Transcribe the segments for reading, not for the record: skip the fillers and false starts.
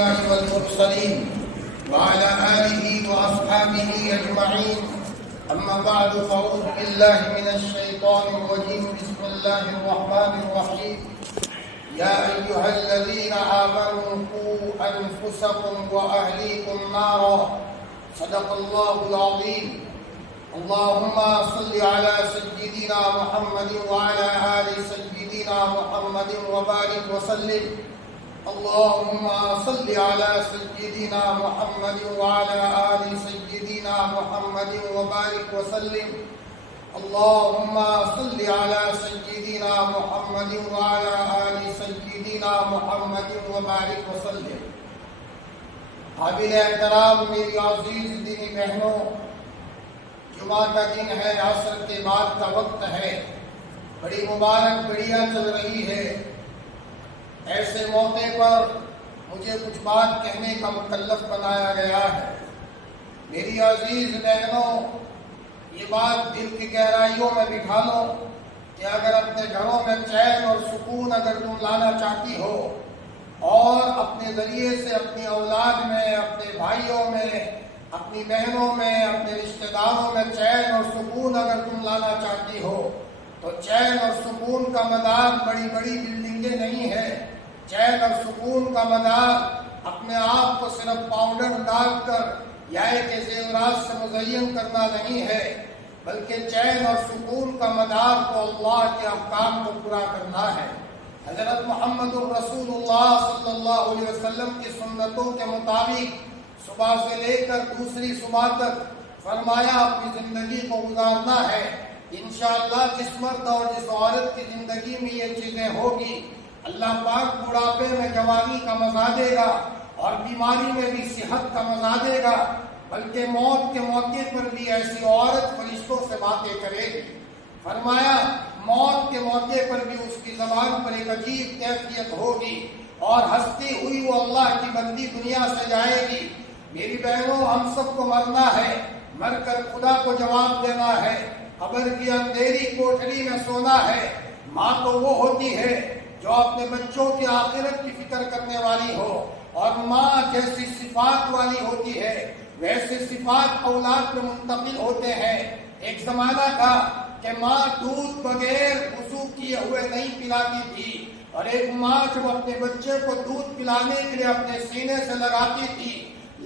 والمرسلين وعلى آله وأصحابه أجمعين. أما بعد فأعوذ بالله من الشيطان الرجيم. بسم الله الرحمن الرحيم. يا أيها الذين آمنوا قوا أنفسكم وأهليكم نارا. صدق الله العظيم. اللهم صل على سيدنا محمد وعلى آل سيدنا محمد وبارك وسلم. اللهم صل على سيدنا محمد وعلى آل سيدنا محمد وبارك وسلم. اللهم صل على سيدنا محمد وعلى آل سيدنا محمد وبارك وسلم. قابل احترام میری عزیز دینی بہنوں، جمعہ کا دن ہے، عصر کے بعد کا وقت ہے، بڑی مبارک گھڑیاں چل رہی ہے. ایسے موقع پر مجھے کچھ بات کہنے کا مکلف بنایا گیا ہے. میری عزیز بہنوں، یہ بات دل کی گہرائیوں میں بٹھا لو کہ اگر اپنے گھروں میں چین اور سکون اگر تم لانا چاہتی ہو اور اپنے ذریعے سے اپنی اولاد میں، اپنے بھائیوں میں، اپنی بہنوں میں، اپنے رشتہ داروں میں چین اور سکون اگر تم لانا چاہتی ہو تو چین اور سکون کا مدار بڑی بڑی بلڈنگیں نہیں ہے. چین اور سکون کا مدار اپنے آپ کو صرف پاؤڈر ڈال کر یا ایک زیورات سے مزین کرنا نہیں ہے، بلکہ چین اور سکون کا مدار تو اللہ کے احکام کو پورا کرنا ہے. حضرت محمد الرسول اللہ صلی اللہ علیہ وسلم کی سنتوں کے مطابق صبح سے لے کر دوسری صبح تک فرمایا اپنی زندگی کو گزارنا ہے. انشاءاللہ جس مرد اور جس عورت کی زندگی میں یہ چیزیں ہوگی، اللہ پاک بڑھاپے میں جوانی کا مزہ دے گا اور بیماری میں بھی صحت کا مزہ دے گا، بلکہ موت کے موقع پر بھی ایسی عورت فرشتوں سے باتیں کرے گی. فرمایا موت کے موقع پر بھی اس کی زبان پر ایک عجیب کیفیت ہوگی اور ہنستی ہوئی وہ اللہ کی بندی دنیا سے جائے گی. میری بہنوں، ہم سب کو مرنا ہے، مر کر خدا کو جواب دینا ہے. قبر کی اندھیری کوٹھری میں سونا ہے. ماں تو وہ ہوتی ہے جو اپنے بچوں کی آخرت کی فکر کرنے والی ہو، اور ماں جیسی صفات والی ہوتی ہے ویسے صفات اولاد میں منتقل ہوتے ہیں. ایک زمانہ تھا کہ ماں دودھ بغیر وضو کیے ہوئے نہیں پلاتی تھی، اور ایک ماں جب اپنے بچے کو دودھ پلانے کے لیے اپنے سینے سے لگاتی تھی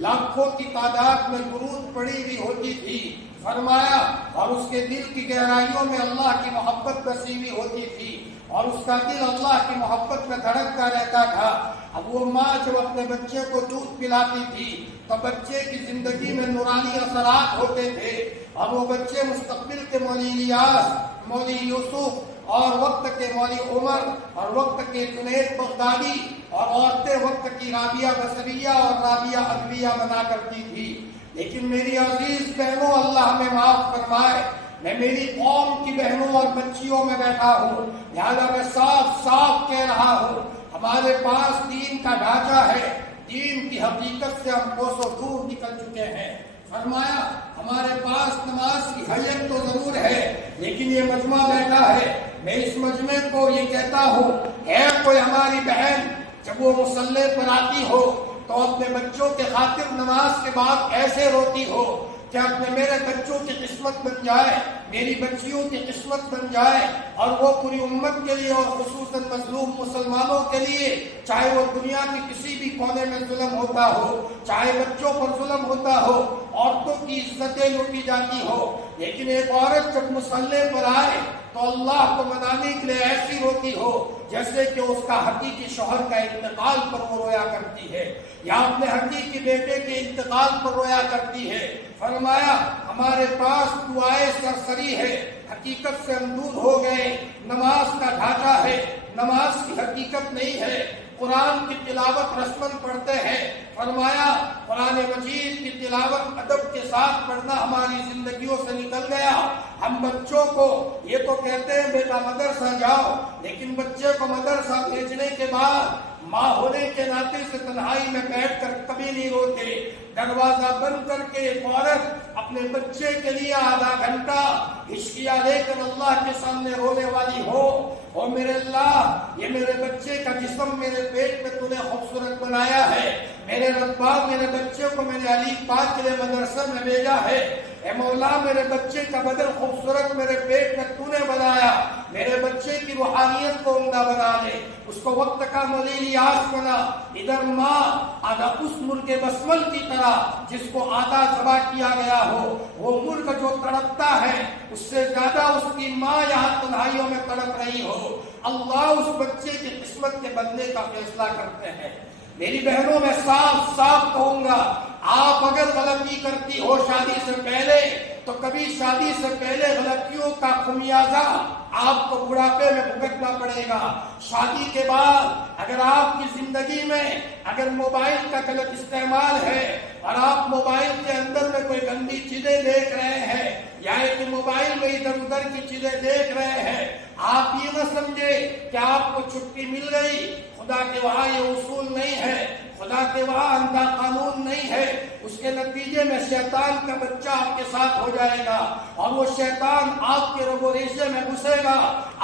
لاکھوں کی تعداد میں درود پڑی ہوئی ہوتی تھی. فرمایا اور اس کے دل کی گہرائیوں میں اللہ کی محبت بسی ہوئی ہوتی تھی اور اس کا دل اللہ کی محبت میں دھڑکتا رہتا تھا. اب وہ ماں جب اپنے بچے کو دودھ پلاتی تھی تو بچے کی زندگی میں نورانی اثرات ہوتے تھے، اور وہ بچے مستقبل کے مولوی الیاس، مولوی یوسف اور وقت کے مولوی عمر اور وقت کے جنید بغدادی اور عورتیں وقت کی رابعہ بصریہ اور رابعہ ادویہ بنا کرتی تھی. لیکن میری عزیز بہنوں، اللہ ہمیں معاف فرمائے، میں میری قوم کی بہنوں اور بچیوں میں بیٹھا ہوں، لہذا میں صاف صاف کہہ رہا ہوں، ہمارے پاس دین کا ڈھانچہ ہے، دین کی حقیقت سے ہم کوسوں دور نکل چکے ہیں. فرمایا ہمارے پاس نماز کی حیت تو ضرور ہے، لیکن یہ مجمع بیٹھا ہے، میں اس مجمع کو یہ کہتا ہوں، ہے کوئی ہماری بہن جب وہ مصلی پر آتی ہو تو اپنے بچوں کے خاطر نماز کے بعد ایسے روتی ہو کہ اپنے میرے بچوں کی قسمت بن جائے، میری بچیوں کی قسمت بن جائے، اور وہ پوری امت کے لیے اور خصوصاً مظلوم مسلمانوں کے لیے، چاہے وہ دنیا کی کسی بھی کونے میں ظلم ہوتا ہو، چاہے بچوں پر ظلم ہوتا ہو، عورتوں کی عزتیں لوٹی جاتی ہو، لیکن ایک عورت جب مصلی پر آئے تو اللہ کو منانے کے لیے ایسی روتی ہو جیسے کہ اس کا حقیقی شوہر کا انتقال پر وہ رویا کرتی ہے، یا اپنے حقیقی بیٹے کے انتقال پر رویا کرتی ہے. فرمایا ہمارے پاس دعائے سرسری ہے، حقیقت سے ہم دور ہو گئے. نماز کا ڈھانچہ ہے، نماز کی حقیقت نہیں ہے. قرآن کی تلاوت رسمن پڑھتے ہیں. فرمایا قرآن مجید کی تلاوت ادب کے ساتھ پڑھنا ہماری زندگیوں سے نکل گیا. ہم بچوں کو یہ تو کہتے ہیں بیٹا مدرسہ جاؤ، لیکن بچے کو مدرسہ بھیجنے کے بعد ماں ہونے کے ناطے سے تنہائی میں بیٹھ کر کبھی نہیں روتے. دروازہ بند کر کے ایک عورت اپنے بچے کے لیے آدھا گھنٹہ ہچکیاں لے کر اللہ کے سامنے رونے والی ہو، او میرے اللہ، یہ میرے بچے کا جسم میرے پیٹ میں تو نے خوبصورت بنایا ہے، میرے ربا میرے بچے کو میں نے علی پاک کے لیے مدرسہ میں بھیجا ہے، اے مولا میرے بچے کا بدن خوبصورت میرے پیٹ میں تو نے بنایا، میرے بچے کی روحانیت کو عمدہ بنا دے، اس کو وقت کا ملیل یاس بنا۔ ادھر ماں آدھا اس ملک بسمل کی طرح جس کو آدھا ذبح کیا گیا ہو، وہ ملک جو تڑپتا ہے اس سے زیادہ اس کی ماں یہاں تنہائیوں میں تڑپ رہی ہو۔ اللہ اس بچے کی قسمت کے بدلے کا فیصلہ کرتے ہیں۔ میری بہنوں میں صاف صاف کہوں گا، آپ اگر غلطی کرتی ہو شادی سے پہلے تو کبھی شادی سے پہلے غلطیوں کا خمیازہ آپ کو بڑھاپے میں بھگتنا پڑے گا۔ شادی کے بعد اگر آپ کی زندگی میں اگر موبائل کا غلط استعمال ہے اور آپ موبائل کے اندر میں کوئی گندی چیزیں دیکھ رہے ہیں یا کہ موبائل میں ادھر ادھر کی چیزیں دیکھ رہے ہیں، آپ یہ نہ سمجھے کہ آپ کو چھٹی مل گئی۔ خدا کے وہاں یہ اصول نہیں ہے، خدا کے وہاں اندھا قانون نہیں ہے۔ اس کے نتیجے میں شیطان کا بچہ آپ کے ساتھ ہو جائے گا اور وہ شیطان آپ کے رگ و ریشے میں گھسے گا،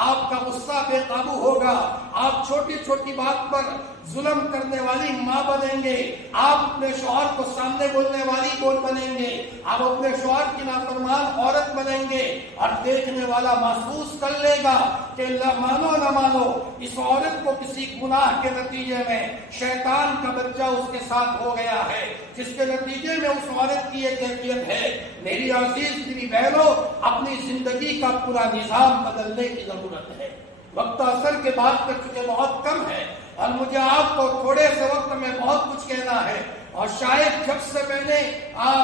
آپ کا غصہ بے قابو ہوگا، آپ چھوٹی چھوٹی بات پر ظلم کرنے والی ماں بنیں گے، آپ اپنے شوہر کو سامنے بولنے والی بنیں گے، آپ اپنے شوہر کی نافرمان عورت بنیں گے اور دیکھنے والا محسوس کر لے گا کہ مانو نہ مانو اس عورت کو کسی گناہ کے نتیجے میں شیطان کا بچہ اس کے ساتھ ہو گیا ہے، جس کے نتیجے میں اس عورت کی یہ کیفیت ہے۔ میری عزیز میری بہنوں، اپنی زندگی کا پورا نظام بدلنے کی ضرورت ہے۔ وقت اثر کے بعد کر چکے بہت کم ہے اور مجھے آپ کو تھوڑے سے وقت میں بہت کچھ کہنا ہے، اور شاید جب سے میں نے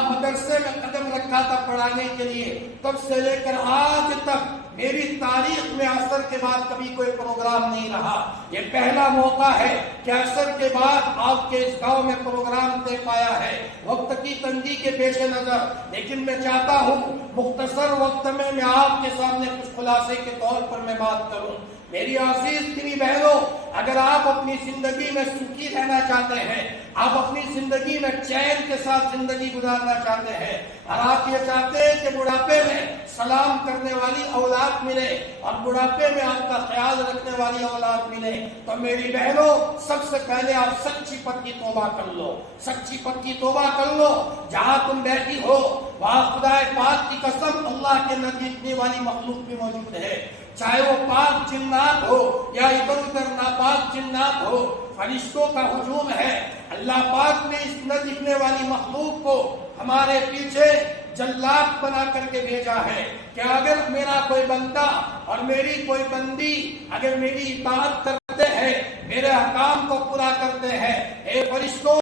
مدرسے میں قدم رکھا تھا پڑھانے کے لیے تب سے لے کر آج تک میری تاریخ میں عصر کے بعد کبھی کوئی پروگرام نہیں رہا۔ یہ پہلا موقع ہے کہ عصر کے بعد آپ کے اس گاؤں میں پروگرام دے پایا ہے، وقت کی تنگی کے پیش نظر، لیکن میں چاہتا ہوں مختصر وقت میں آپ کے سامنے کچھ خلاصے کے طور پر میں بات کروں۔ میری عزیز میری بہنوں، اگر آپ اپنی زندگی میں سکھی رہنا چاہتے ہیں، آپ اپنی زندگی میں چین کے ساتھ زندگی گزارنا چاہتے ہیں اور آپ یہ چاہتے ہیں کہ بڑھاپے میں سلام کرنے والی اولاد ملے اور بڑھاپے میں آپ کا خیال رکھنے والی اولاد ملے، تو میری بہنوں سب سے پہلے آپ سچی پکی توبہ کر لو، سچی پکی توبہ کر لو۔ جہاں تم بیٹھی ہو وہاں خدا پاک کی قسم اللہ کے نہ دیکھنے والی مخلوق بھی موجود ہے، چاہے وہ پاک جنات ہو یا ادھر ادھر ناپاک جنات ہو، فرشتوں کا ہجوم ہے۔ اللہ پاک نے اس نہ دکھنے والی مخلوق کو ہمارے پیچھے جلاد بنا کر کے بھیجا ہے کہ اگر میرا کوئی بندہ اور میری کوئی بندی اگر میری اطاعت کرتے ہیں، میرے احکام کو پورا کرتے ہیں، اے فرشتوں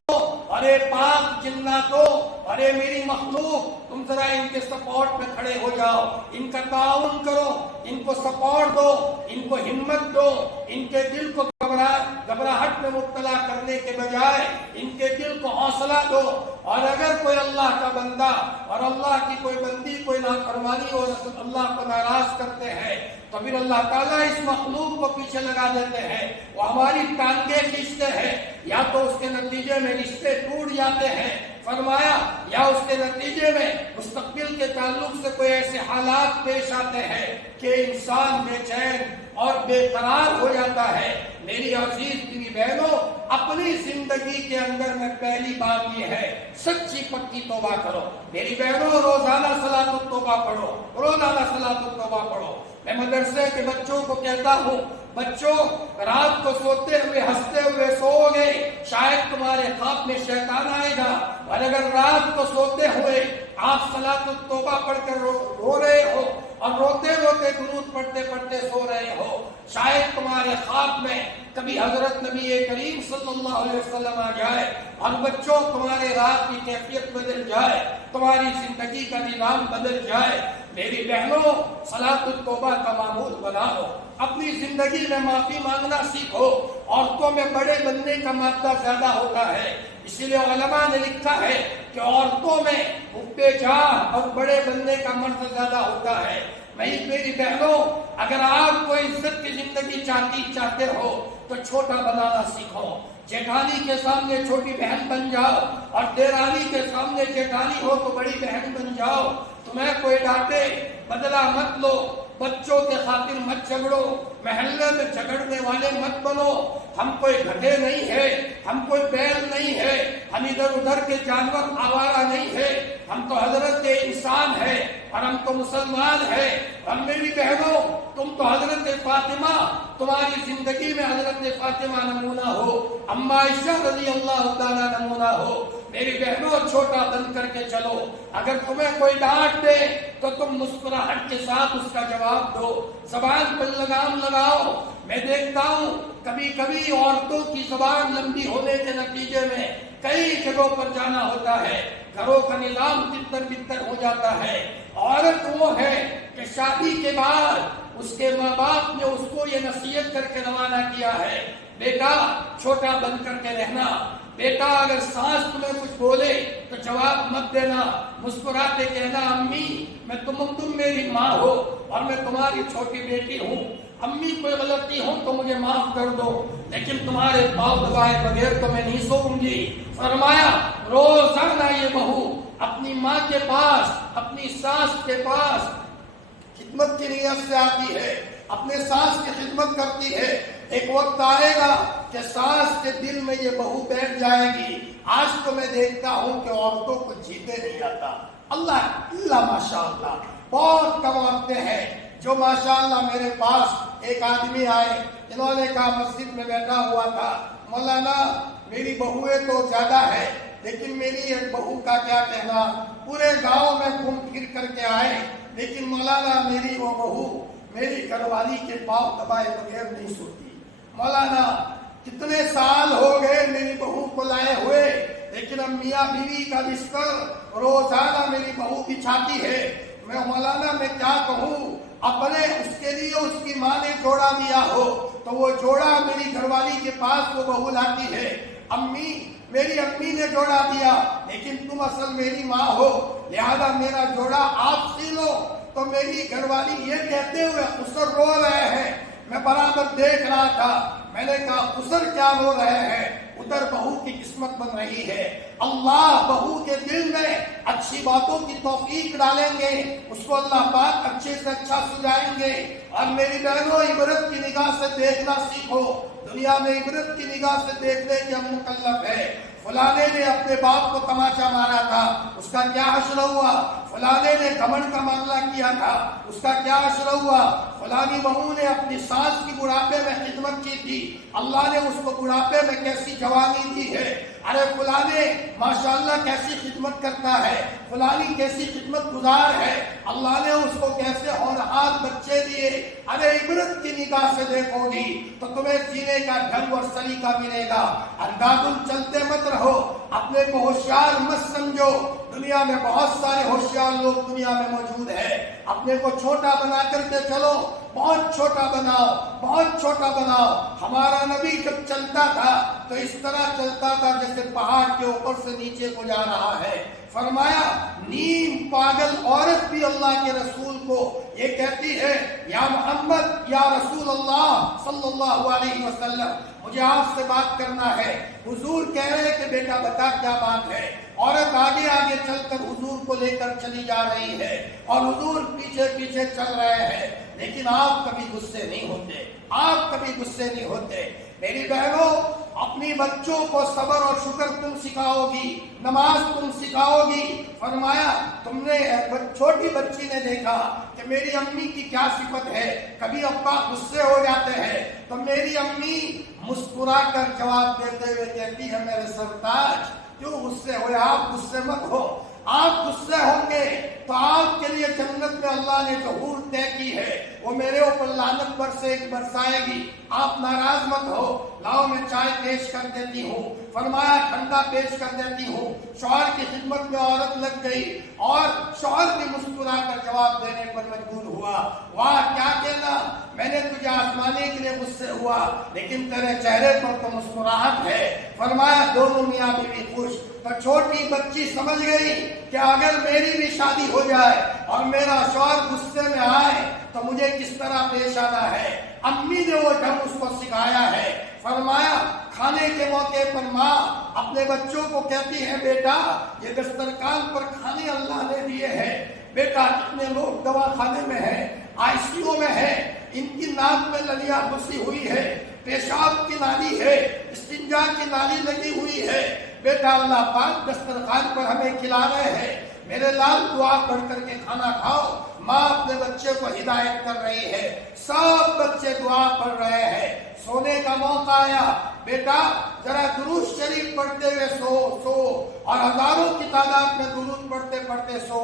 اور اے پاک جناتوں اور اے میری مخلوق، تم ذرا ان کے سپورٹ میں کھڑے ہو جاؤ، ان کا تعاون کرو، ان کو سپورٹ دو، ان کو ہمت دو، ان کے دل کو گھبراہٹ میں مبتلا کرنے کے بجائے ان کے دل کو حوصلہ دو۔ اور اگر کوئی اللہ کا بندہ اور اللہ کی کوئی بندی کوئی نافرمانی اور اللہ کو ناراض کرتے ہیں تو پھر اللہ تعالیٰ اس مخلوق کو پیچھے لگا دیتے ہیں، وہ ہماری ٹانگیں کھینچتے ہیں، یا تو اس کے نتیجے میں رشتے ٹوٹ جاتے ہیں فرمایا، یا اس کے نتیجے میں مستقبل کے تعلق سے کوئی ایسے حالات پیش آتے ہیں کہ انسان بے چین اور بے قرار ہو جاتا ہے۔ میری عزیز میری بہنوں، اپنی زندگی کے اندر میں پہلی بات یہ ہے سچی پکی توبہ کرو۔ میری بہنوں، روزانہ صلاۃ التوبہ پڑھو، روزانہ صلاۃ التوبہ پڑھو۔ میں مدرسے کے بچوں کو کہتا ہوں، بچوں رات کو سوتے ہوئے ہنستے ہوئے سو گے، شاید تمہارے خواب میں شیطان آئے گا، اور اگر رات کو سوتے ہوئے آپ صلاۃ التوبہ پڑھ کر رو رہے ہو اور روتے روتے درود پڑھتے پڑھتے سو رہے ہو، شاید تمہارے خواب میں کبھی حضرت نبی کریم صلی اللہ علیہ وسلم آ جائے اور بچوں تمہارے رات کی کیفیت بدل جائے، تمہاری زندگی کا نظام بدل جائے۔ میری بہنوں، صلاۃ التوبہ کا معمول بنا لو، اپنی زندگی میں معافی مانگنا سیکھو۔ عورتوں میں بڑے بننے کا مادہ زیادہ ہوتا ہے، اسی لیے علماء نے لکھا ہے کہ عورتوں میں حب جاہ اور بڑے بننے کا مرض زیادہ ہوتا ہے۔ میری بہنوں، اگر آپ کو عزت کی زندگی چاہتے ہو تو چھوٹا بنانا سیکھو، جیٹھانی کے سامنے چھوٹی بہن بن جاؤ اور دیرانی کے سامنے جیٹھانی ہو تو بڑی بہن بن جاؤ۔ تمہیں کوئی ڈانٹے بدلہ مت لو، بچوں کے خاطر مت جھگڑو، محلے میں جھگڑنے والے مت بنو۔ ہم کوئی گدھے نہیں ہے، ہم کوئی بیل نہیں ہے، ہم ادھر کے جانور آوارہ نہیں ہے، ہم تو حضرت انسان ہے اور ہم تو مسلمان ہیں۔ اور میری بہنوں، تم تو حضرت فاطمہ، تمہاری زندگی میں حضرت فاطمہ نمونہ ہو، اما عائشہ رضی اللہ تعالیٰ نمونہ ہو۔ میری بہنوں، چھوٹا بن کر کے چلو، اگر تمہیں کوئی ڈانٹ دے تو تم مسکراہٹ کے ساتھ اس کا جواب دو، زبان پر لگام لگاؤ۔ میں دیکھتا ہوں کبھی کبھی عورتوں کی زبان لمبی ہونے کے نتیجے میں کئی جگہوں پر جانا ہوتا ہے، گھروں کا نظام تتر بتر ہو جاتا ہے۔ عورت وہ ہے کہ شادی کے بعد اس کے ماں باپ نے اس کو یہ نصیحت کر کے روانہ کیا ہے، بیٹا چھوٹا بن کر کے رہنا، بیٹا اگر ساس تمہیں کچھ بولے تو جواب مت دینا، مسکراتے کہنا امی تم میری ماں ہو اور میں تمہاری چھوٹی بیٹی ہوں، امی کوئی غلطی ہو تو مجھے معاف کر دو، لیکن تمہارے پاؤں دبائے بغیر تو میں نہیں سوؤں گی۔ فرمایا روزانہ یہ بہو اپنی ماں کے پاس، اپنی ساس کے پاس خدمت کی نیت سے آتی ہے، اپنے ساس کی خدمت کرتی ہے۔ ایک وقت آئے گا کہ ساس کے دل میں یہ بہو بیٹھ جائے گی۔ آج تو میں دیکھتا ہوں کہ عورتوں کو جیتے نہیں آتا، اللہ ماشاءاللہ بہت کم عورتیں ہیں جو ماشاءاللہ میرے پاس ایک آدمی آئے، انہوں نے کہا مسجد میں بیٹھا ہوا تھا، مولانا میری بہویں تو زیادہ ہے لیکن میری ایک بہو کا کیا کہنا، پورے گاؤں میں گھوم پھر کر کے آئے لیکن مولانا میری وہ بہو میری گھر والی کے پاؤں دبائے بغیر نہیں سوتی۔ مولانا کتنے سال ہو گئے میری بہو کو لائے ہوئے، لیکن اب میاں بیوی کا بستر روزانہ میری بہو بچھاتی ہے۔ میں مولانا میں کیا کہوں، اپنے اس کے لیے اس کی ماں نے جوڑا دیا ہو تو وہ جوڑا میری گھر والی کے پاس وہ بہو لاتی ہے، امی میری امی نے جوڑا دیا لیکن تم اصل میری ماں ہو لہذا میرا جوڑا آپ سی لو۔ تو میری گھر والی یہ کہتے ہوئے خسر رو رہے ہیں، میں برابر دیکھ رہا تھا، میں نے کہا خسر کیا رو رہے ہیں، ادھر بہو کی قسمت بن رہی ہے، اللہ بہو کے دل میں اچھی باتوں کی توفیق ڈالیں گے، اس کو اللہ پاک اچھے سے اچھا سجائیں گے۔ اور میری بہنوں عبرت کی نگاہ سے دیکھنا سیکھو، دنیا میں عبرت کی نگاہ سے دیکھنے کے ہم مکلف ہے۔ فلانے نے اپنے باپ کو تماچا مارا تھا، اس کا کیا حشر ہوا، فلانے نے گھمنڈ کا معاملہ کیا تھا، اس کا کیا حشر ہوا، فلانی بہو نے اپنی ساس کی بڑھاپے میں خدمت کی تھی، اللہ نے اس کو بڑھاپے میں کیسی جوانی دی ہے، ارے فلانے ماشاءاللہ کیسی خدمت کرتا ہے، فلانی کیسی خدمت گزار ہے، اللہ نے اس کو کیسے ہونہار بچے دیے۔ ارے عبرت کی نگاہ سے دیکھو گی تو تمہیں جینے کا ڈھنگ اور سلیقہ ملے گا۔ اندھادھن چلتے مت رہو، اپنے کو ہوشیار مت سمجھو، دنیا میں بہت سارے ہوشیار لوگ دنیا میں موجود ہیں، اپنے کو چھوٹا بنا کر کے چلو، بہت چھوٹا بناؤ، بہت چھوٹا بناؤ۔ ہمارا نبی جب چلتا تھا تو اس طرح چلتا تھا جیسے پہاڑ کے اوپر سے نیچے کو جا رہا ہے۔ فرمایا نیم پاگل عورت بھی اللہ کے رسول کو یہ کہتی ہے یا محمد یا رسول اللہ صلی اللہ علیہ وسلم مجھے آپ سے بات کرنا ہے۔ حضور کہہ رہے کہ بیٹا بتا کیا بات ہے۔ عورت آگے آگے چل کر حضور کو لے کر چلی جا رہی ہے اور حضور پیچھے پیچھے چل رہے ہیں، لیکن آپ کبھی غصے نہیں ہوتے، آپ کبھی غصے نہیں ہوتے۔ میری بہنوں اپنی بچوں کو صبر اور شکر تم سکھاؤ گی، نماز تم سکھاؤ گی۔ فرمایا تم نے چھوٹی بچی نے دیکھا کہ میری امی کی کیا صفت ہے، کبھی ابا غصے ہو جاتے ہیں تو میری امی مسکرا کر جواب دیتے ہوئے کہتی ہے میرے سرتاج کیوں غصے ہوئے، آپ غصے مت ہو، آپ غصے ہوں گے تو آپ کے لیے جنت میں اللہ نے جو حور طے کی ہے وہ میرے اوپر لعنت برسائے گی، آپ ناراض مت ہو، لاؤ میں چائے پیش کر دیتی ہوں۔ فرمایا ٹھنڈا پیش کر دیتی ہوں۔ شوہر کی خدمت میں عورت لگ گئی اور شوہر بھی مسکرا کر جواب دینے پر مجبور ہوا، واہ کیا کہنا، میں نے تجھے آزمانے کے لیے غصے ہوا لیکن تیرے چہرے پر تو مسکراہٹ ہے۔ فرمایا دونوں میاں بیوی خوش۔ تو چھوٹی بچی سمجھ گئی کہ اگر میری بھی شادی ہو جائے اور میرا شوہر غصے میں آئے تو مجھے کس طرح پیش آنا ہے۔ امی نے وہ ڈھنگ اس کو سکھایا ہے۔ فرمایا کھانے کے موقع پر ماں اپنے بچوں کو کہتی ہے بیٹا یہ دسترخوان پر کھانے اللہ نے دیے ہیں، بیٹا کتنے لوگ دوا خانے میں ہیں، آئی سی یو میں ہیں، ان کی ناک میں للیاں گھسی ہوئی ہے، پیشاب کی نالی ہے، استنجا کی نالی لگی ہوئی ہے، بیٹا اللہ پاک دسترخوان پر ہمیں کھلا رہے ہیں، میرے لال دعا پڑھ کر کے کھانا کھاؤ۔ ماں اپنے بچے کو ہدایت کر رہی ہے، سب بچے دعا پڑھ رہے ہیں، سونے کا موقع آیا، بیٹا ذرا درود شریف پڑھتے ہوئے سو اور ہزاروں کی تعداد میں درود پڑھتے پڑھتے سو۔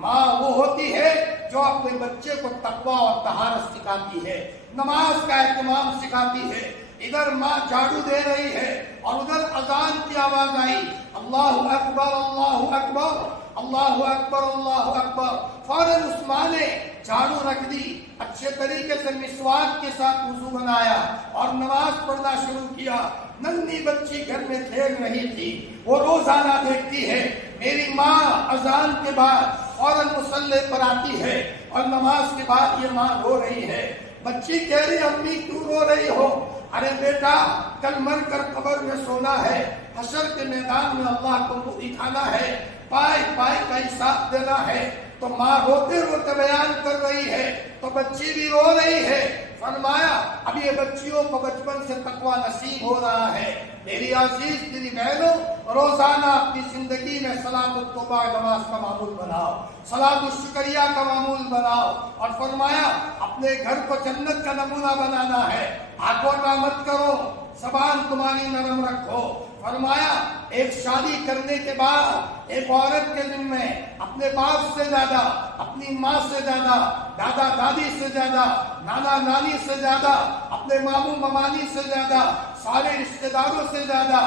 ماں وہ ہوتی ہے جو اپنے بچے کو تقویٰ اور طہارت سکھاتی ہے، نماز کا اہتمام سکھاتی ہے۔ ادھر ماں جھاڑو دے رہی ہے اور ادھر اذان کی آواز آئی، اللہ اکبر اللہ اکبر اللہ اکبر اللہ اکبر۔ فوراً اس ماں نے جھاڑو رکھ دی، اچھے طریقے سے مسواک کے ساتھ وضو بنایا اور نماز پڑھنا شروع کیا۔ ننھی بچی گھر میں کھیل رہی تھی، وہ روزانہ دیکھتی ہے میری ماں اذان کے بعد فوراً مصلی پر آتی ہے اور نماز کے بعد یہ ماں رو رہی ہے۔ بچی کہہ رہی امی کیوں رو رہی ہو؟ ارے بیٹا کل مر کر قبر میں سونا ہے، حشر کے میدان میں اللہ کو منہ دکھانا ہے، پائے پائے کا حساب دینا ہے۔ تو ماں روتے روتے بیان کر رہی ہے تو بچی بھی رو رہی ہے۔ فرمایا اب یہ بچیوں کو بچپن سے تقویٰ نصیب ہو رہا ہے۔ میری عزیز میری بہنوں، روزانہ اپنی زندگی میں صلاۃ التوبہ نماز کا معمول بناؤ، صلاۃ الشکریہ کا معمول بناؤ، اور فرمایا اپنے گھر کو جنت کا نمونہ بنانا ہے۔ آگوٹا مت کرو، زبان تمہاری نرم رکھو۔ فرمایا ایک شادی کرنے کے بعد ایک عورت کے ذمے اپنے باپ سے زیادہ، اپنی ماں سے زیادہ، دادا دادی سے زیادہ، نانا نانی سے زیادہ، اپنے ماموں ممانی سے زیادہ، سارے رشتہ داروں سے زیادہ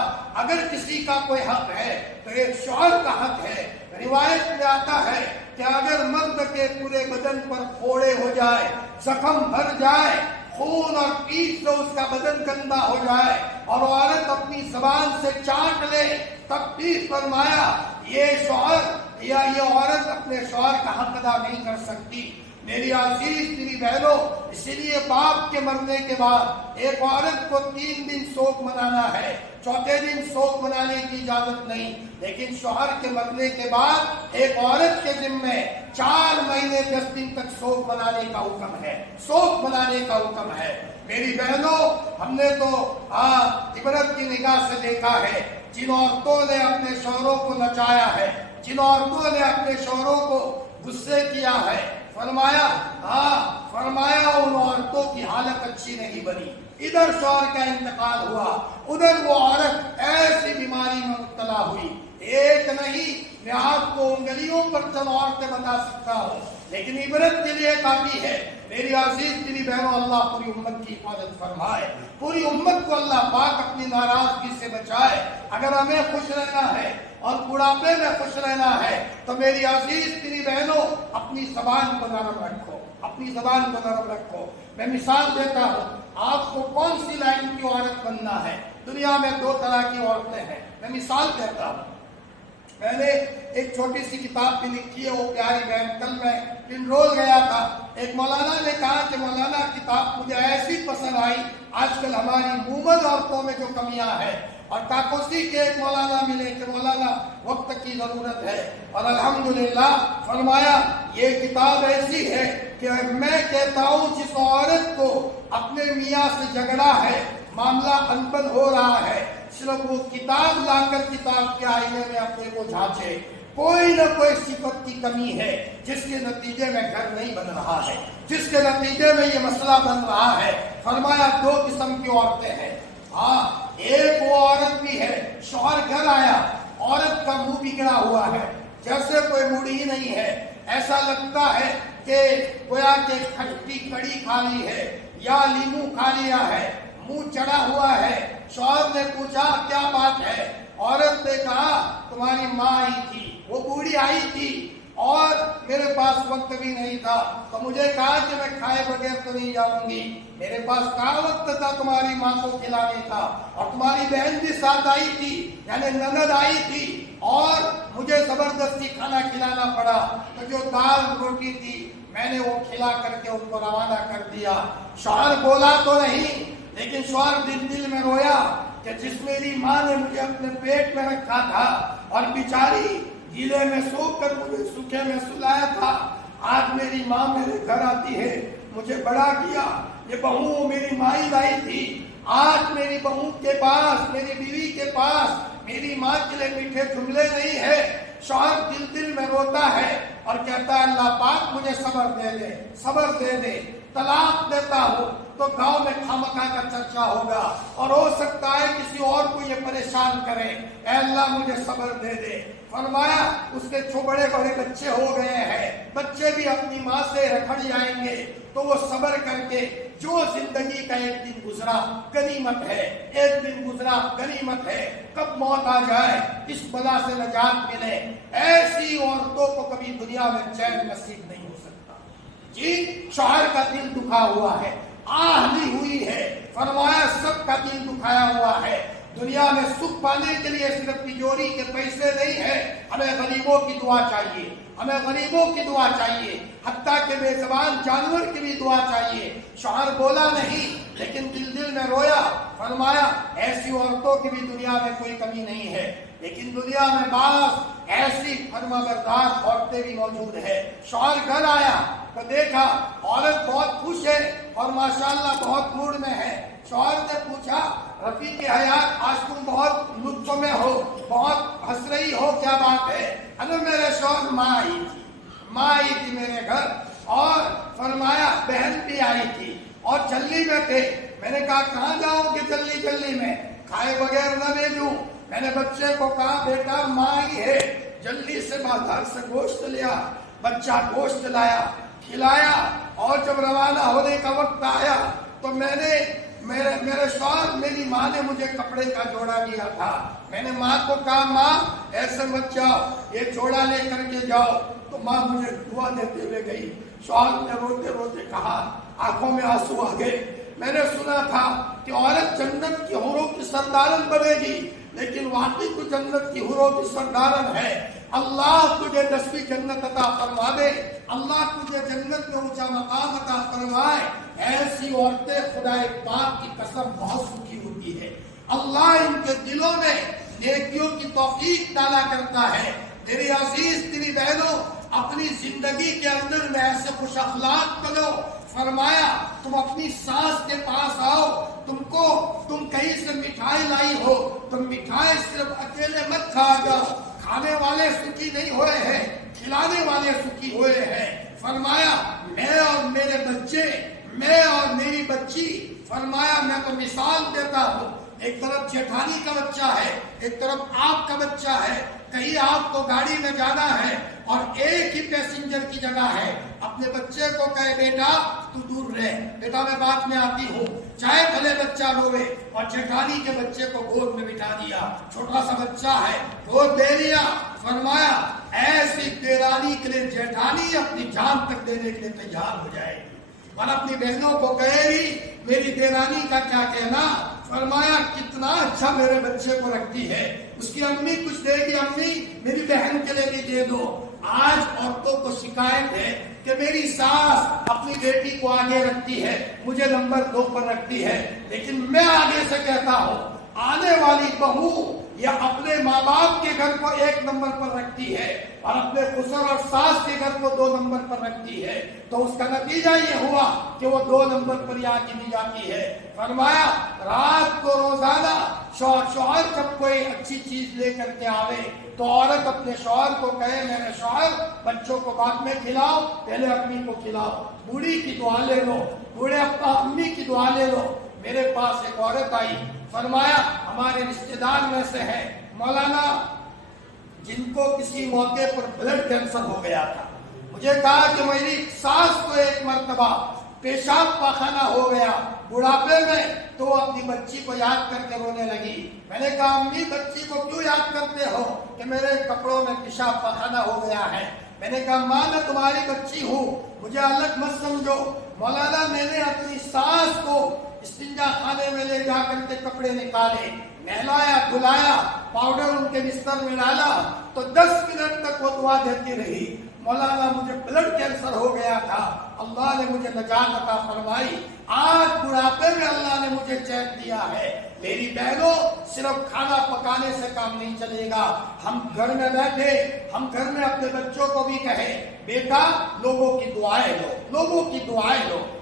اگر کسی کا کوئی حق ہے تو ایک شوہر کا حق ہے۔ روایت میں آتا ہے کہ اگر مرد کے پورے بدن پر پھوڑے ہو جائے، زخم بھر جائے، خون اور پیٹ سے اس کا بدن گندا ہو جائے اور عورت اپنی زبان سے چاٹ لے، تب بھی فرمایا یہ شوہر یا یہ عورت اپنے شوہر کا حق ادا نہیں کر سکتی۔ میری عزیز میری بہنوں، اسی لیے باپ کے مرنے کے بعد ایک عورت کو 3 دن شوق منانا ہے، چوتھے دن شوق منانے کی اجازت نہیں، لیکن شوہر کے مرنے کے بعد ایک عورت کے ذمے 4 مہینے 10 دن تک شوق منانے کا حکم ہے، شوق منانے کا حکم ہے۔ میری بہنوں، ہم نے تو عبرت کی نگاہ سے دیکھا ہے جن عورتوں نے اپنے شوہروں کو نچایا ہے، جن عورتوں نے اپنے شوہروں کو غصے کیا ہے، فرمایا ان عورتوں کی حالت اچھی نہیں بنی۔ ادھر شوہر کا انتقال ہوا، ادھر وہ عورت ایسی بیماری میں مبتلا ہوئی۔ ایک نہیں، میں آپ کو انگلیوں پر چند عورتیں بتا سکتا ہوں، لیکن عبرت کے لیے کافی ہے۔ میری عزیز میری بہنوں، اللہ پوری امت کی حفاظت فرمائے، پوری امت کو اللہ پاک اپنی ناراضگی سے بچائے۔ اگر ہمیں خوش رہنا ہے اور بڑھاپے میں خوش رہنا ہے تو میری عزیز میری بہنوں اپنی زبان کو نرم رکھو، اپنی زبان کو نرم رکھو۔ میں مثال دیتا ہوں، آپ کو کون سی لائن کی عورت بننا ہے؟ دنیا میں 2 طرح کی عورتیں ہیں، میں مثال دیتا ہوں۔ میں نے ایک چھوٹی سی کتاب بھی لکھی ہے، وہ پیاری بہن، کل میں انرول گیا تھا، ایک مولانا نے کہا کہ مولانا کتاب مجھے ایسی پسند آئی، آج کل ہماری مومن عورتوں میں جو کمیاں ہیں، اور کاکوسی کے ایک مولانا ملے کہ مولانا وقت کی ضرورت ہے، اور الحمدللہ فرمایا یہ کتاب ایسی ہے کہ میں کہتا ہوں جس عورت کو اپنے میاں سے جھگڑا ہے، معاملہ انبن ہو رہا ہے، صرف وہ کتاب لا کر کتاب کے آئینے میں اپنے کو جھانچے، کوئی نہ کوئی صفت کی کمی ہے جس کے نتیجے میں گھر نہیں بن رہا ہے، جس کے نتیجے میں یہ مسئلہ بن رہا ہے۔ فرمایا 2 قسم کی عورتیں ہیں۔ ایک وہ عورت بھی ہے، شوہر گھر آیا، عورت کا منہ بگڑا ہوا ہے، جیسے کوئی موڑی ہی نہیں ہے، ایسا لگتا ہے کہ گویا کہ کھٹی کڑی کھا لی ہے یا لیمو کھا لیا ہے، منہ چڑھا ہوا ہے۔ شوہر نے پوچھا کیا بات ہے؟ عورت نے کہا تمہاری ماں آئی تھی، وہ بوڑھی آئی تھی اور میرے پاس وقت بھی نہیں تھا، تو مجھے کہا کہ میں کھائے بغیر تو نہیں جاؤں گی، میرے پاس کہاں وقت تھا تمہاری ماں کو کھلانے کا، اور تمہاری بہن بھی ساتھ آئی تھی، یعنی نند آئی تھی، اور مجھے زبردستی کھانا کھلانا پڑا، تو جو دال روٹی تھی میں نے وہ کھلا کر کے ان کو روانہ کر دیا۔ شوہر بولا تو نہیں، لیکن شوہر دل میں رویا کہ جس میری ماں نے مجھے اپنے پیٹ میں رکھا تھا اور بیچاری گیلے میں سو کر مجھے سوکھے میں سلایا تھا، آج میری ماں میرے گھر آتی ہے، مجھے بڑا کیا، یہ بہو میری مائی لائی تھی، آج میری بہو کے پاس، میری بیوی کے پاس میری ماں کے لیے میٹھے جملے نہیں ہے. شوہر دل دل میں روتا ہے اور کہتا ہے اللہ پاک مجھے صبر دے دے، صبر دے دے. طلاق دیتا ہوں تو گاؤں میں خامخواہ کا چرچا ہوگا اور ہو سکتا ہے کسی اور کو یہ پریشان کرے. اے اللہ مجھے صبر دے دے. فرمایا اس کے بڑے بڑے بچے ہو گئے ہیں، بچے بھی اپنی ماں سے رکھڑ جائیں گے تو وہ صبر کر کے جو زندگی کا ایک دن گزرا غنیمت ہے، ایک دن گزرا غنیمت ہے. کب موت آ جائے اس بلا سے نجات ملے. ایسی عورتوں کو کبھی دنیا میں چین نصیب نہیں ہو سکتا. جی شوہر کا دل دکھا ہوا ہے، آہ لی ہوئی ہے. فرمایا سب کا دل دکھایا ہوا ہے. دنیا میں سکھ پانے کے لیے صرف تجوری کے پیسے نہیں ہے، ہمیں غریبوں کی دعا چاہیے، ہمیں غریبوں کی دعا چاہیے، حتیٰ کہ بے زبان جانور کی بھی دعا چاہیے. شوہر بولا نہیں لیکن دل دل میں رویا. فرمایا ایسی عورتوں کی بھی دنیا میں کوئی کمی نہیں ہے، لیکن دنیا میں بعض ایسی فرما بردار عورتیں بھی موجود ہے. شوہر گھر آیا تو دیکھا عورت بہت خوش ہے اور ماشاءاللہ بہت موڈ میں ہے. شوہر نے پوچھا رفیق حیات آج تم بہت لطف میں ہو، بہت ہنس رہی ہو، کیا بات ہے؟ ارے میرے شوہر ماں آئی تھی میرے گھر اور فرمایا بہن بھی آئی تھی اور جلدی میں تھے. میں نے کہا کہاں جاؤں کہ جلدی میں کھائے بغیر نہ بھیجوں. میں نے بچے کو کہا بیٹا ماں آئی ہے، جلدی سے بازار سے گوشت لیا. بچہ گوشت لایا، کھلایا اور جب روانہ ہونے کا وقت آیا تو میرے شوہر میری ماں نے مجھے کپڑے کا جوڑا دیا تھا. میں نے ماں کو کہا ماں ایسے مت جاؤ، یہ جوڑا لے کر کے جاؤ. تو ماں مجھے دعا دیتے ہوئے گئی. شوہر نے روتے روتے کہا، آنکھوں میں آنسو آ گئے. میں نے سنا تھا کہ عورت جنت کی حوروں کی سردارن بنے گی، لیکن واقعی تو جنت کی حوروں کی سردارن ہے. اللہ تجھے 10ویں جنت عطا فرما دے، اللہ تجھے جنت میں اونچا مقام عطا فرمائے. ایسی عورتیں خدا پاک کی قسم بہت سکھی ہوتی ہے. اللہ ان کے دلوں میں نیکیوں کی توفیق ڈالا کرتا ہے. میری عزیز تیری بہنوں اپنی زندگی کے اندر میں ایسے خوش اخلاق کرو. فرمایا تم اپنی ساس کے پاس آؤ، تم کہیں سے مٹھائی لائی ہو، تم مٹھائی صرف اکیلے مت کھا جاؤ. کھانے والے سکھی نہیں ہوئے ہیں، کھلانے والے سکھی ہوئے ہیں. فرمایا میں اور میرے بچے، میں اور میری بچی، فرمایا میں تو مثال دیتا ہوں. ایک طرف جیٹھانی کا بچہ ہے، ایک طرف آپ کا بچہ ہے. کہیں آپ کو گاڑی میں جانا ہے اور ایک ہی پیسنجر کی جگہ ہے. اپنے بچے کو کہے بیٹا تو دور رہ، بیٹا میں بات میں آتی ہوں، چاہے بھلے بچہ روے. اور جیٹھانی کے بچے کو گود میں بٹھا دیا، چھوٹا سا بچہ ہے، گود دے لیا. فرمایا ایسی دیرانی کے لیے جیٹھانی اپنی جان تک دینے کے لیے تیار ہو جائے گی اور اپنی بہنوں کو کہے گی میری دیرانی کا کیا کہنا. فرمایا کتنا اچھا میرے بچے کو رکھتی ہے. اس کی امی کچھ دے گی، امی میری بہن کے لیے بھی دے دو. آج عورتوں کو شکایت ہے کہ میری ساس اپنی بیٹی کو آگے رکھتی ہے، مجھے نمبر 2 پر رکھتی ہے. لیکن میں آگے سے کہتا ہوں آنے والی بہو یا اپنے ماں باپ کے گھر کو 1 نمبر پر رکھتی ہے اور اپنے خسر اور ساس کے گھر کو 2 نمبر پر رکھتی ہے، تو اس کا نتیجہ یہ ہوا کہ وہ 2 نمبر پر یہاں کی دی جاتی ہے. فرمایا رات کو روزانہ شوہر جب کوئی اچھی چیز لے کر کے آوے تو عورت اپنے شوہر کو کہے میرے شوہر بچوں کو بعد میں کھلاؤ، پہلے امی کو کھلاؤ. بوڑھی کی دعا لے لو، بوڑھے اپنا امی کی دعا لے لو. میرے پاس ایک عورت آئی، فرمایا ہمارے رشتہ دار میں سے ہے مولانا جن کو کسی موقع پر بلڈ کینسر ہو گیا تھا. مجھے کہا کہ میری ساس کو ایک مرتبہ پیشاب پاخانہ ہو گیا بڑھاپے میں تو وہ اپنی بچی کو یاد کر کے رونے لگی. میں نے کہا امی بچی کو کیوں یاد کرتے ہو؟ کہ میرے کپڑوں میں پیشاب پاخانہ ہو گیا ہے. میں نے کہا ماں میں تمہاری بچی ہوں، مجھے الگ مت سمجھو. مولانا میں نے اپنی ساس کو استنجا خانے میں لے جا کر کے کپڑے نکالے، نہلایا دھلایا، پاؤڈر ان کے بستر میں ڈالا تو 10 منٹ تک وہ دعا دیتی رہی. مولانا مجھے بلڈ کینسر ہو گیا تھا، اللہ نے مجھے نجات عطا فرمائی. آج بڑھاپے میں اللہ نے مجھے چین دیا ہے. میری بہنوں صرف کھانا پکانے سے کام نہیں چلے گا. ہم گھر میں بیٹھے، ہم گھر میں اپنے بچوں کو بھی کہیں بیٹا لوگوں کی دعائیں لو، لوگوں کی دعائیں لو.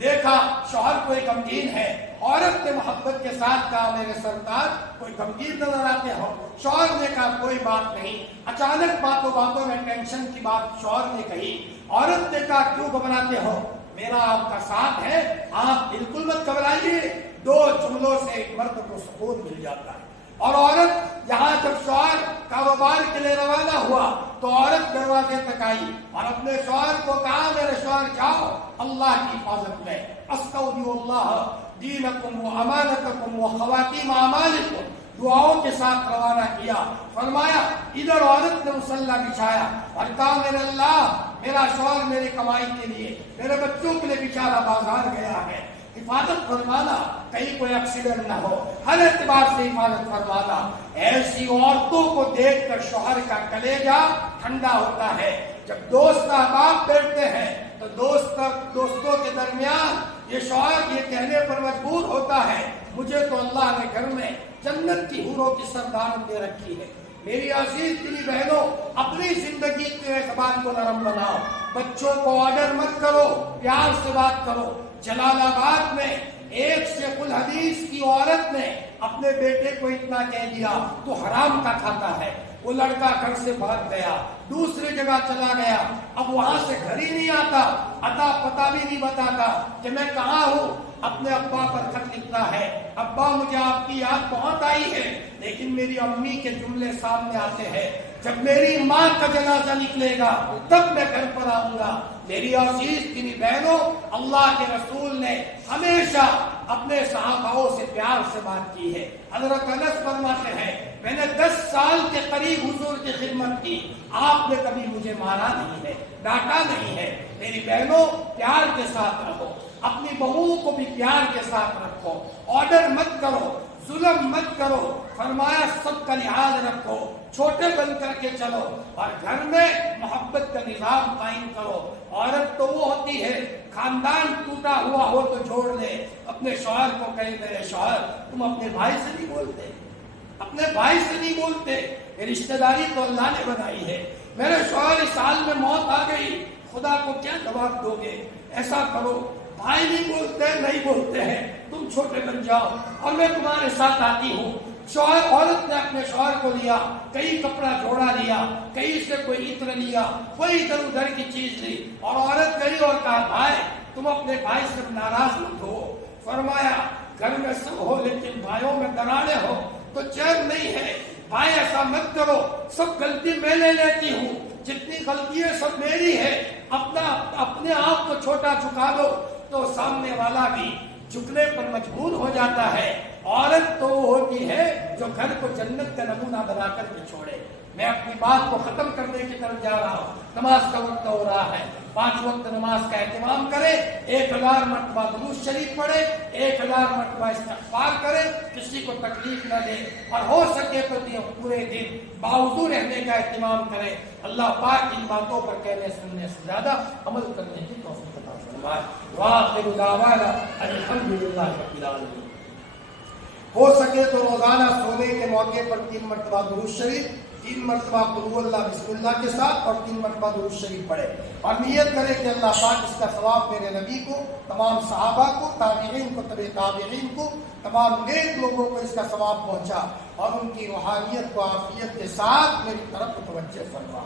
دیکھا شوہر کوئی غمگین ہے، عورت نے محبت کے ساتھ کہا میرے سرتاج کوئی غمگین نظر آتے ہو؟ شوہر نے کہا کوئی بات نہیں۔ اچانک باتوں باتوں میں ٹینشن کی بات شوہر نے کہی، عورت نے کہا کیوں گھبراتے ہو؟ میرا آپ کا ساتھ ہے، آپ بالکل مت گھبرائیے۔ دو جملوں سے ایک مرد کو سکون مل جاتا ہے۔ اور عورت یہاں جب شوہر کاروبار کے لیے روانہ ہوا تو عورت دروازے تک آئی اور اپنے شوہر کو کہا میرے شوہر جاؤ اللہ کی حفاظت میں، استودع اللہ دینکم و امانتکم و خواتیم اعمالکم، دعاؤں کے ساتھ روانہ کیا۔ فرمایا ادھر عورت نے مصلی بچھایا اور کہا میرے اللہ میرا شوہر میری کمائی کے لیے میرے بچوں کے لیے بیچارہ بازار گیا ہے، حفاظت فرمانا کہیں کوئی ایکسیڈنٹ نہ ہو، ہر اعتبار سے حفاظت فرمانا۔ ایسی عورتوں کو دیکھ کر شوہر کا کلیجہ ٹھنڈا ہوتا ہے۔ جب دوست احباب بیٹھتے ہیں تو دوستوں کے درمیان یہ شوہر یہ کہنے پر مجبور ہوتا ہے مجھے تو اللہ نے گھر میں جنت کی حوروں کی سردارت دے رکھی ہے۔ میری عزیز دلی بہنوں، اپنی زندگی کے زبان کو نرم بناؤ، بچوں کو آرڈر مت کرو، پیار سے بات کرو۔ جلال آباد میں ایک شیخ الحدیث کی عورت نے اپنے بیٹے کو اتنا کہہ دیا تو حرام کا کھاتا ہے، وہ لڑکا گھر سے بھاگ گیا، دوسری جگہ چلا گیا، اب وہاں سے گھر ہی نہیں آتا، اتا پتا بھی نہیں بتاتا کہ میں کہاں ہوں۔ اپنے ابا پر خط لکھتا ہے، ابا مجھے آپ کی یاد بہت آئی ہے لیکن میری امی کے جملے سامنے آتے ہیں، جب میری ماں کا جنازہ نکلے گا تب میں گھر پر آؤں گا۔ میری عزیز دینی بہنوں، اللہ کے رسول نے ہمیشہ اپنے صحاباؤں سے پیار سے بات کی ہے۔ حضرت انس فرماتے ہیں میں نے 10 سال کے قریب حضور کی خدمت کی، آپ نے کبھی مجھے مارا نہیں ہے، ڈانٹا نہیں ہے۔ میری بہنوں پیار کے ساتھ رہو، اپنی بہوؤں کو بھی پیار کے ساتھ رکھو، آرڈر مت کرو، ظلم مت کرو، فرمایا سب کا لحاظ رکھو، چھوٹے بن کر کے چلو اور گھر میں محبت کا نظام قائم کرو۔ عورت تو وہ ہوتی ہے خاندان ٹوٹا ہوا ہو تو جوڑ لے، اپنے شوہر کو کہے میرے شوہر تم اپنے بھائی سے نہیں بولتے، اپنے بھائی سے نہیں بولتے، یہ رشتہ داری تو اللہ نے بنائی ہے۔ میرے شوہر اس حال میں موت آ گئی، خدا کو کیا جواب دو گے؟ ایسا کرو، بھائی نہیں بولتے نہیں بولتے ہیں، تم چھوٹے بن جاؤ اور میں تمہارے ساتھ آتی ہوں۔ شوہر عورت نے اپنے شوہر کو لیا، کئی کپڑا جوڑا لیا، کئی سے کوئی عطر لیا، کوئی ادھر ادھر کی چیز لی اور عورت گئی اور کہا بھائی تم اپنے بھائی سے ناراض مت ہو۔ فرمایا گھر میں سب ہو لیکن بھائیوں میں دراڑیں ہو تو چین نہیں ہے، بھائی ایسا مت کرو، سب غلطی میں لے لیتی ہوں، جتنی غلطی ہے سب میری ہے، اپنے آپ کو چھوٹا چکا دو تو سامنے والا بھی جھکنے پر مجبور ہو جاتا ہے۔ عورت تو وہ ہوتی ہے جو گھر کو جنت کا نمونہ بنا کر کے چھوڑے۔ میں اپنی بات کو ختم کرنے کی طرف جا رہا ہوں، نماز کا وقت ہو رہا ہے، 5 وقت نماز کا اہتمام کرے، 1000 مرتبہ درود شریف پڑھے، 1000 مرتبہ استغفار کرے، کسی کو تکلیف نہ دے اور ہو سکے تو پورے دن باوضو رہنے کا اہتمام کرے۔ اللہ پاک ان باتوں پر کہنے سننے سے زیادہ عمل کرنے کی توفیق عطا فرمائے۔ وآخر دعوانا الحمدللہ رب العالمین۔ ہو سکے تو روزانہ سونے کے موقع پر 3 مرتبہ درود شریف، 3 مرتبہ قل هو اللہ بسم اللہ کے ساتھ اور 3 مرتبہ درود شریف پڑھے اور نیت کرے کہ اللہ پاک اس کا ثواب میرے نبی کو، تمام صحابہ کو، تابعین کو، تبع تابعین کو، تمام نیک لوگوں کو اس کا ثواب پہنچا اور ان کی روحانیت کو عافیت کے ساتھ میری طرف متوجہ فرما۔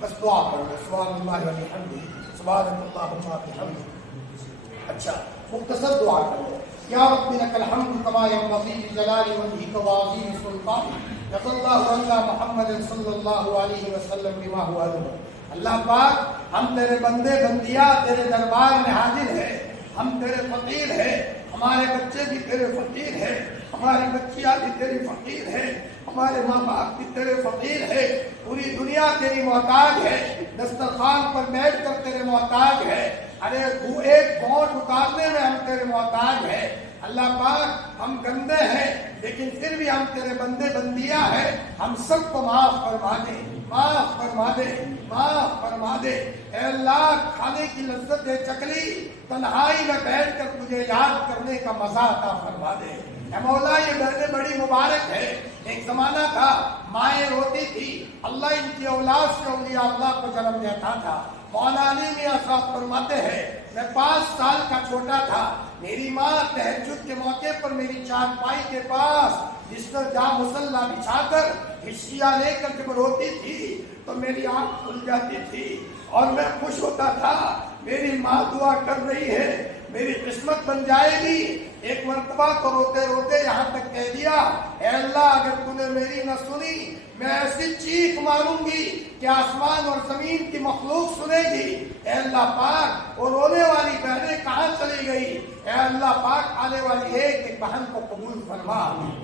بس دعا کرو، سبحان اللہ و بحمدہ، سبحان اللہ و بحمدہ۔ اچھا مختصر دعا کرو، یا رب لک الحمد کما ینبغی لجلال وجهک وعظیم سلطانک، رضی اللہ عنہ محمد صلی اللہ علیہ وسلم بما هو اہل۔ اللہ پاک ہم تیرے بندے بندیاں تیرے دربار میں حاضر ہیں، ہم تیرے فقیر ہیں، ہمارے بچے بھی تیرے فقیر ہیں، ہماری بچیاں بھی تیری فقیر ہیں، ہمارے ماں باپ بھی تیرے فقیر ہیں، پوری دنیا تیری محتاج ہے، دسترخوان پر بیٹھ کر تیرے محتاج ہے، ارے ایک گھونٹ اتارنے میں ہم تیرے محتاج ہیں۔ اللہ پاک ہم گندے ہیں لیکن پھر بھی ہم تیرے بندے بندیاں ہیں، ہم سب کو معاف فرما دے، معاف فرما دے، معاف فرما دے۔ اے اللہ کھانے کی لذت ہے چکلی، تنہائی میں بیٹھ کر تجھے یاد کرنے کا مزہ عطا فرما دے۔ اے مولا یہ بہنیں بڑی مبارک ہے، ایک زمانہ تھا مائیں روتی تھی، اللہ ان کی اولاد سے اولیاء اللہ کو جنم دیتا تھا، مولا علی میاں صاحب فرماتے ہیں میں 5 سال کا چھوٹا تھا، میری ماں تہجد کے موقع پر میری چارپائی کے پاس بستر جا مصلی بچھا کر حصیہ لے کر جب روتی تھی تو میری آنکھ کھل جاتی تھی اور میں خوش ہوتا تھا، میری ماں دعا کر رہی ہے میری قسمت بن جائے گی۔ ایک مرتبہ تو روتے روتے یہاں تک کہہ دیا، اے اللہ اگر تو نے میری نہ سنی میں ایسی چیخ ماروں گی کہ آسمان اور زمین کی مخلوق سنے گی۔ اے اللہ پاک وہ رونے والی بہنیں کہاں چلی گئی؟ اے اللہ پاک آنے والی ایک ایک بہن کو قبول فرما۔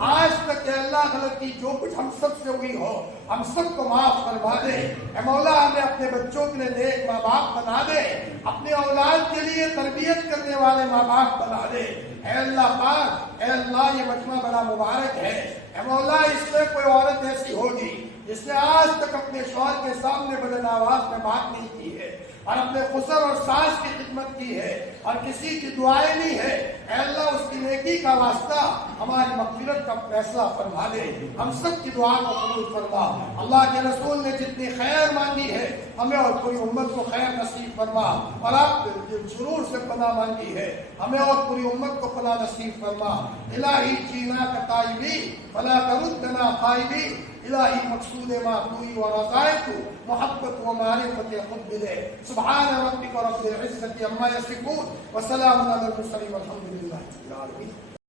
آج تک اے اللہ غلطی جو کچھ ہم سب سے ہوئی ہو ہم سب کو معاف فرما دے۔ اے مولا ہمیں اپنے بچوں کے لیے نیک ماں باپ بنا دے، اپنے اولاد کے لیے تربیت کرنے والے ماں باپ بنا دے۔ اے اللہ پاک، اے اللہ یہ مجمع بڑا مبارک ہے، اے مولا اس میں کوئی عورت ایسی ہوگی جس نے آج تک اپنے شوہر کے سامنے بلند آواز میں بات نہیں کی ہے اور اپنے خسر اور ساس کی خدمت کی ہے اور کسی کی دعائیں نہیں ہے، اے اللہ اس کی نیکی کا واسطہ ہماری مغفرت کا فیصلہ فرما دے، ہم سب کی دعا کو قبول فرما۔ اللہ کے رسول نے جتنی خیر مانگی ہے ہمیں اور پوری امت کو خیر نصیب فرما، اور آپ شرور سے پناہ مانگی ہے ہمیں اور پوری امت کو پناہ نصیب فرما۔ الہی جینا کا تائبی فلا تردنا خائبی، الہی مقصود ما توئی و رضائت محبت و معرفت خود دے۔ سبحان ربک رب العزت عما یصفون وسلام علی المرسلین والحمد للہ رب العالمین۔